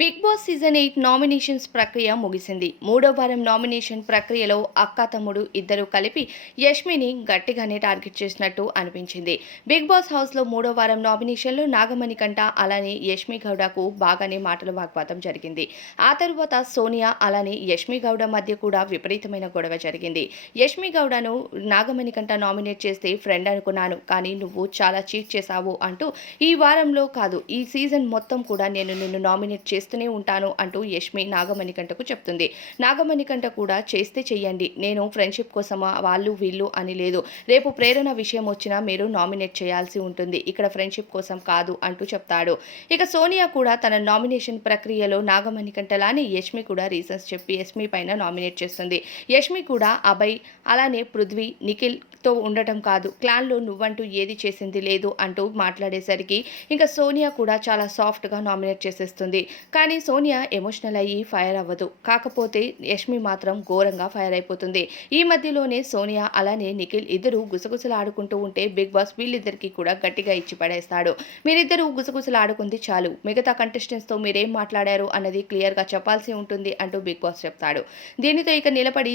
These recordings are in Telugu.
బిగ్ బాస్ సీజన్ 8 నామినేషన్స్ ప్రక్రియ ముగిసింది. మూడో వారం నామినేషన్ ప్రక్రియలో అక్కాతమ్ముడు ఇద్దరూ కలిపి యష్మిని గట్టిగానే టార్గెట్ చేసినట్టు అనిపించింది. బిగ్ బాస్ హౌస్లో మూడో వారం నామినేషన్లో నాగమణి కంట అలానే యష్మి గౌడకు బాగానే మాటల వాగ్వాదం జరిగింది. ఆ తరువాత సోనియా అలానే యష్మి గౌడ మధ్య కూడా విపరీతమైన గొడవ జరిగింది. యష్మి గౌడను నాగమణి కంట నామినేట్ చేస్తే ఫ్రెండ్ అనుకున్నాను, కానీ నువ్వు చాలా చీట్ చేశావు అంటూ ఈ వారంలో కాదు ఈ సీజన్ మొత్తం కూడా నేను నిన్ను నామినేట్ చేస్తూనే ఉంటాను అంటూ యష్మి నాగమణికంటకు చెప్తుంది. నాగమణికంట కూడా చేస్తే చెయ్యండి, నేను ఫ్రెండ్షిప్ కోసం వాళ్ళు వీళ్ళు అని లేదు. రేపు ప్రేరణ విషయం వచ్చినా మీరు నామినేట్ చేయాల్సి ఉంటుంది, ఇక్కడ ఫ్రెండ్షిప్ కోసం కాదు అంటూ చెప్తాడు. ఇక సోనియా కూడా తన నామినేషన్ ప్రక్రియలో నాగమణికంటలానే యష్మి కూడా రీజన్స్ చెప్పి యష్మి పైన నామినేట్ చేస్తుంది. యష్మి కూడా అభయ్ అలానే పృథ్వీ నిఖిల్ తో ఉండటం కాదు, క్లాన్లో నువ్వంటూ ఏది చేసింది లేదు అంటూ మాట్లాడేసరికి ఇంకా సోనియా కూడా చాలా సాఫ్ట్గా నామినేట్ చేసేస్తుంది. కానీ సోనియా ఎమోషనల్ అయ్యి ఫైర్ అవ్వదు. కాకపోతే యష్మి మాత్రం ఘోరంగా ఫైర్ అయిపోతుంది. ఈ మధ్యలోనే సోనియా అలానే నిఖిల్ ఇద్దరు గుసగుసలాడుకుంటూ ఉంటే బిగ్ బాస్ వీళ్ళిద్దరికీ కూడా గట్టిగా ఇచ్చి పడేస్తాడు. మీరిద్దరూ గుసగుసలాడుకుంది చాలు, మిగతా కంటెస్టెంట్స్తో మీరేం మాట్లాడారు అన్నది క్లియర్గా చెప్పాల్సి ఉంటుంది అంటూ బిగ్ బాస్ చెప్తాడు. దీనితో ఇక నిలబడి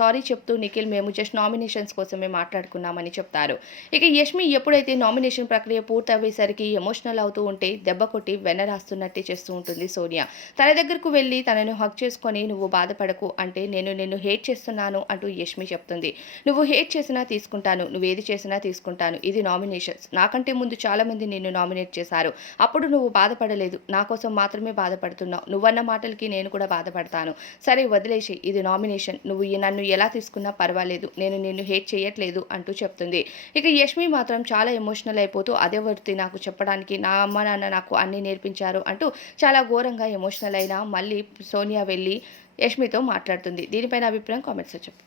సారీ చెప్తూ నిఖిల్ మేము జస్ట్ నామినేషన్స్ కోసమే మాట్లాడుకున్నామని చెప్తారు. ఇక యష్మి ఎప్పుడైతే నామినేషన్ ప్రక్రియ పూర్తయ్యేసరికి ఎమోషనల్ అవుతూ ఉంటే దెబ్బ కొట్టి వెన్న రాస్తున్నట్టే చేస్తూ ఉంటుంది సోనియా. తన దగ్గరకు వెళ్ళి తనను హగ్ చేసుకొని నువ్వు బాధపడకు అంటే నేను నిన్ను హేట్ చేస్తున్నాను అంటూ యష్మి చెప్తుంది. నువ్వు హేట్ చేసినా తీసుకుంటాను, నువ్వేది చేసినా తీసుకుంటాను, ఇది నామినేషన్స్, నాకంటే ముందు చాలా మంది నిన్ను నామినేట్ చేశారు, అప్పుడు నువ్వు బాధపడలేదు, నా కోసం మాత్రమే బాధపడుతున్నావు, నువ్వన్న మాటలకి నేను కూడా బాధపడతాను, సరే వదిలేసి, ఇది నామినేషన్, నువ్వు నన్ను ఎలా తీసుకున్నా పర్వాలేదు, నేను నిన్ను హేట్ చేయట్లేదు అంటూ చెప్తుంది. ఇక యష్మి మాత్రం చాలా ఎమోషనల్ అయిపోతూ అదే వర్తి నాకు చెప్పడానికి, నా అమ్మ నాన్న నాకు అన్నీ నేర్పించారు అంటూ చాలా ఘోరంగా ఎమోషనల్ అయినా మళ్ళీ సోనియా వెళ్ళి యష్మితో మాట్లాడుతుంది. దీనిపైన అభిప్రాయం కామెంట్స్లో చెప్పు.